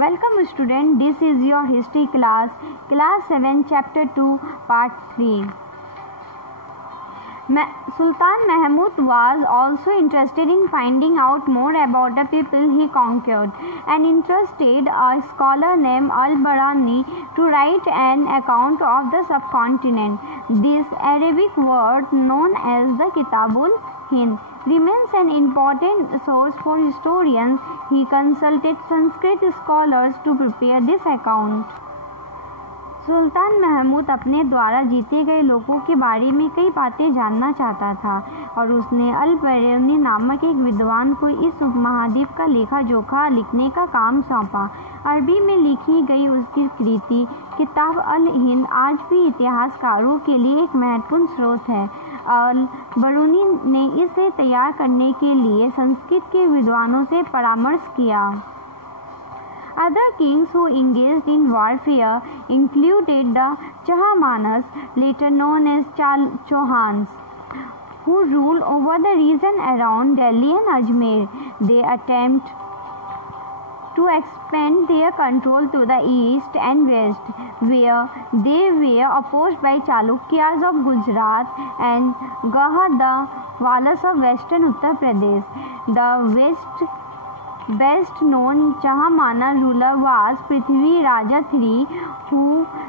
Welcome student, this is your history class 7 chapter 2 part 3. Sultan Mahmud was also interested in finding out more about the people he conquered and entrusted a scholar named Al-Barani to write an account of the subcontinent. This Arabic word known as the Kitabul Hind remains an important source for historians. He consulted Sanskrit scholars to prepare this account. सुल्तान महमूद अपने द्वारा जीते गए लोगों के बारे में कई बातें जानना चाहता था और उसने अल-बरानी नामक एक विद्वान को इस उपमहाद्वीप का लेखा जोखा लिखने का काम सौंपा। अरबी में लिखी गई उसकी कृति किताब अल-हिंद आज भी इतिहासकारों के लिए एक महत्वपूर्ण स्रोत है। अल-बरानी ने इसे तैयार करने के लिए संस्कृत के विद्वानों से परामर्श किया। Other kings who engaged in warfare included the Chahamanas, later known as Chauhans, who ruled over the region around Delhi and Ajmer. They attempted to expand their control to the east and west, where they were opposed by Chalukyas of Gujarat and Gahadwalas of western Uttar Pradesh. The best known Chahamana ruler was Prithvi Raja III, who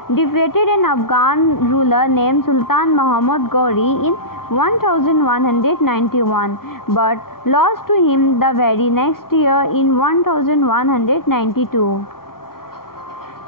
defeated an Afghan ruler named Sultan Muhammad Ghori in 1191 but lost to him the very next year in 1192.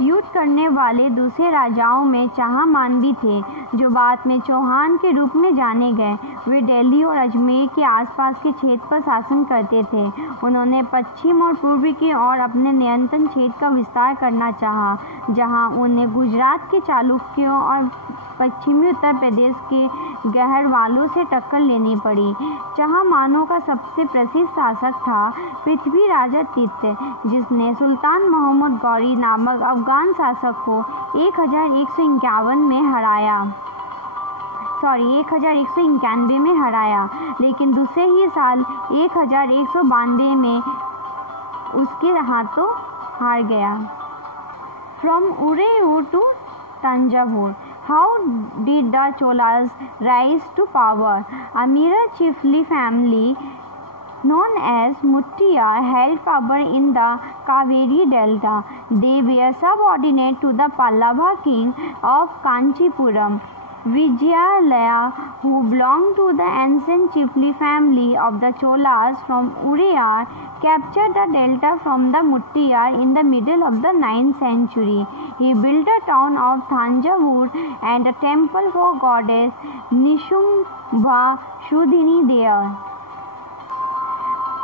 युद्ध करने वाले दूसरे राजाओं में चाहमान भी थे, जो बाद में चौहान के रूप में जाने गए। वे दिल्ली और अजमेर के आसपास के क्षेत्र पर शासन करते थे। उन्होंने पश्चिम और पूर्व की ओर अपने नियंत्रण क्षेत्र का विस्तार करना चाहा, जहां उन्हें गुजरात के चालुक्यों और पश्चिमी उत्तर प्रदेश के गहरवालों से टक्कर लेनी पड़ी। चाहमानों का सबसे प्रसिद्ध शासक था पृथ्वी राजा तृतीय, जिसने सुल्तान मोहम्मद गौरी नामक अफगान शासक को 1191 में हराया। 1191 में हराया, लेकिन दूसरे ही साल 1192 में उसके हाथों हार गया। From Urayur to Tanjavur. How did the Cholas rise to power? A Mira chiefly family known as Muttiyar held power in the Kaveri Delta. They were subordinate to the Pallava king of Kanchipuram, Vijayalaya, who belonged to the ancient chiefly family of the Cholas from Urayur, captured the delta from the Muttiyar in the middle of the 9th century. He built a town of Thanjavur and a temple for goddess Nishumbha Shudhini there.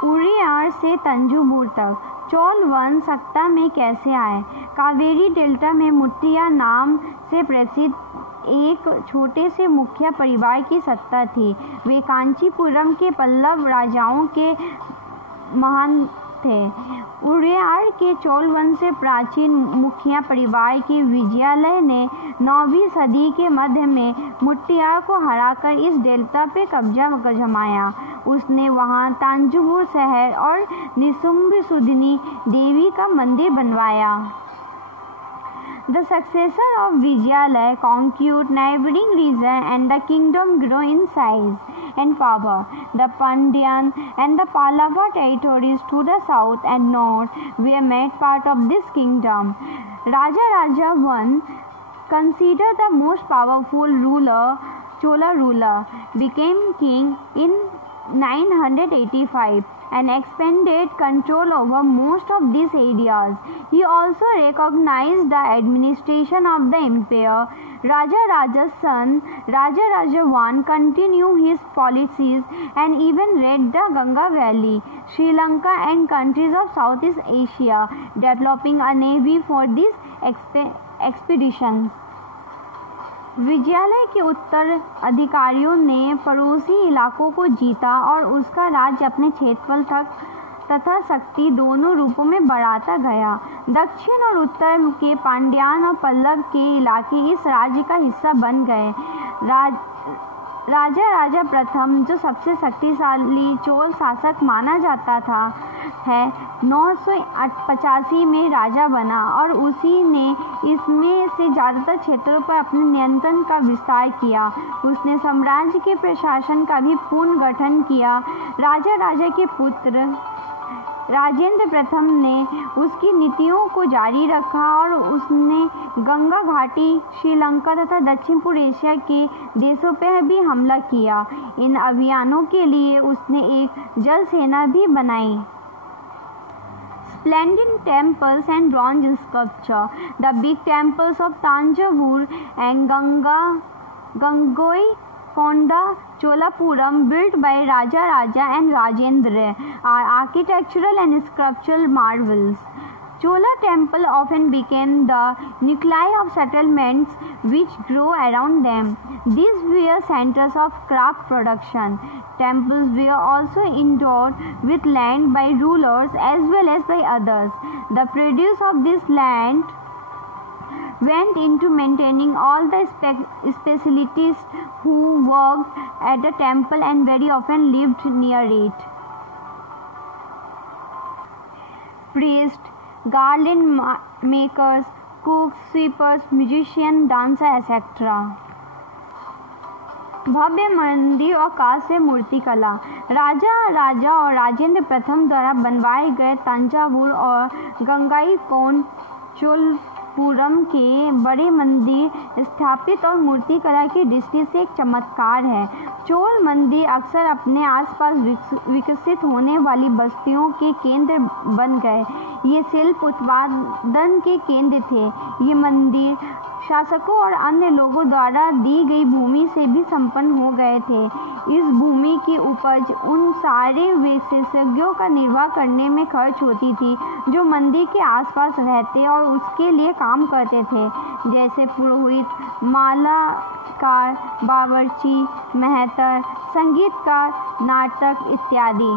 उरियार से तंजूबुर तक चोल वंश सत्ता में कैसे आए? Kaveri delta में मुट्टिया नाम से प्रसिद्ध एक छोटे से मुखिया परिवार की सत्ता थी। वे कांचीपुरम के पल्लव राजाओं के महान थे। उरियार के चोल वंश से प्राचीन मुखिया परिवार के विजयालय ने 9वीं सदी के मध्य में मुट्टियार को हराकर इस डेल्टा पे कब्जा जमाया। उसने वहां तांजूबुर शहर और निशुम्भ सुधनी देवी का मंदिर बनवाया। The successor of Vijayalaya conquered neighboring region and the kingdom grew in size and power. The Pandyan and the Pallava territories to the south and north were made part of this kingdom. Raja I, considered the most powerful Chola ruler, became king in 985 and expanded control over most of these areas. He also recognized the administration of the empire. Raja Raja's son, Raja I, continued his policies and even raided the Ganga Valley, Sri Lanka and countries of Southeast Asia, developing a navy for these expeditions. Vijayalaya के उत्तर अधिकारियों ने पड़ोसी इलाकों को जीता और उसका राज्य अपने क्षेत्रफल तथा शक्ति दोनों रूपों में बढ़ाता गया। दक्षिण और उत्तर के पांड्यान और पल्लव के इलाके इस राज्य का हिस्सा बन गए। राजा प्रथम, जो सबसे शक्तिशाली चोल शासक माना जाता था, है 985 में राजा बना और उसी ने इसमें से ज़्यादातर क्षेत्रों पर अपने नियंत्रण का विस्तार किया। उसने साम्राज्य के प्रशासन का भी पुनर्गठन किया। राजा के पुत्र राजेंद्र प्रथम ने उसकी नीतियों को जारी रखा और उसने गंगा घाटी, श्रीलंका तथा दक्षिण पूर्व एशिया के देशों पर भी हमला किया। इन अभियानों के लिए उसने एक जल सेना भी बनाई। Splendid temples and bronze sculpture. The big temples of Tanjavur and Gangaikonda Cholapuram, built by Raja and Rajendra, are architectural and sculptural marvels. Chola temple often became the nuclei of settlements which grew around them. These were centers of craft production. Temples were also endowed with land by rulers as well as by others. The produce of this land went into maintaining all the specialists who worked at the temple and very often lived near it. Priests, garland makers, cooks, sweepers, musicians, dancers, etc. भव्य मंदिर और कांस्य मूर्ति कला। राजा और राजेंद्र प्रथम द्वारा बनवाए गए तंजावुर और गंगाईकोंड चोलपुरम के बड़े मंदिर स्थापित और मूर्ति कला की दृष्टि से एक चमत्कार है। चोल मंदिर अक्सर अपने आसपास विकसित होने वाली बस्तियों के केंद्र बन गए। ये शिल्प उत्पादन के केंद्र थे। ये मंदिर शासकों और अन्य लोगों द्वारा दी गई भूमि से भी संपन्न हो गए थे। इस भूमि की उपज उन सारे विशेषज्ञों का निर्वाह करने में खर्च होती थी जो मंदिर के आसपास रहते और उसके लिए काम करते थे, जैसे पुरोहित, मालाकार, बावर्ची, मेहतर, संगीतकार, नाटक इत्यादि।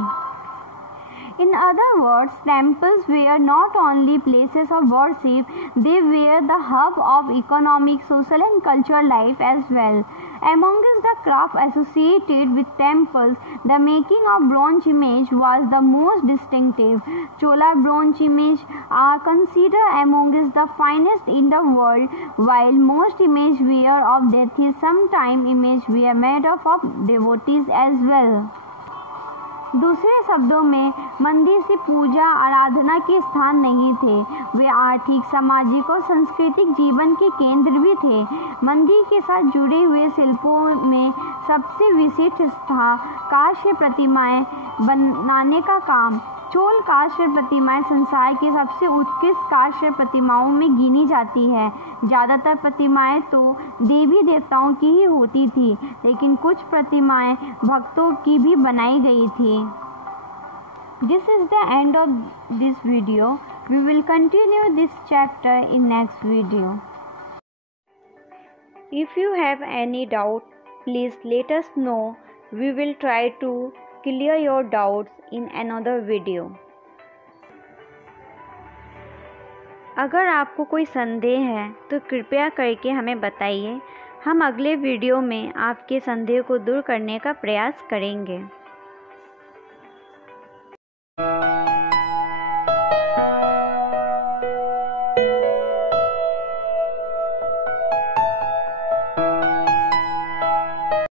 In other words, temples were not only places of worship, they were the hub of economic, social and cultural life as well. Amongst the craft associated with temples, the making of bronze image was the most distinctive. Chola bronze image are considered amongst the finest in the world, while most images were of deities. Sometimes images were made of devotees as well. दूसरे शब्दों में, मंदिर से पूजा आराधना के स्थान नहीं थे, वे आर्थिक, सामाजिक और सांस्कृतिक जीवन के केंद्र भी थे। मंदिर के साथ जुड़े हुए शिल्पों में सबसे विशिष्ट था कांस्य प्रतिमाएं बनाने का काम। चोल कांस्य प्रतिमाएं संसार की सबसे उत्कृष्ट कांस्य प्रतिमाओं में गिनी जाती है। ज़्यादातर प्रतिमाएं तो देवी देवताओं की ही होती थी, लेकिन कुछ प्रतिमाएं भक्तों की भी बनाई गई थी। This is the end of this video. We will continue this chapter in next video. If you have any doubt, please let us know. We will try to clear your doubts in another video. अगर आपको कोई संदेह है तो कृपया करके हमें बताइए। हम अगले वीडियो में आपके संदेह को दूर करने का प्रयास करेंगे।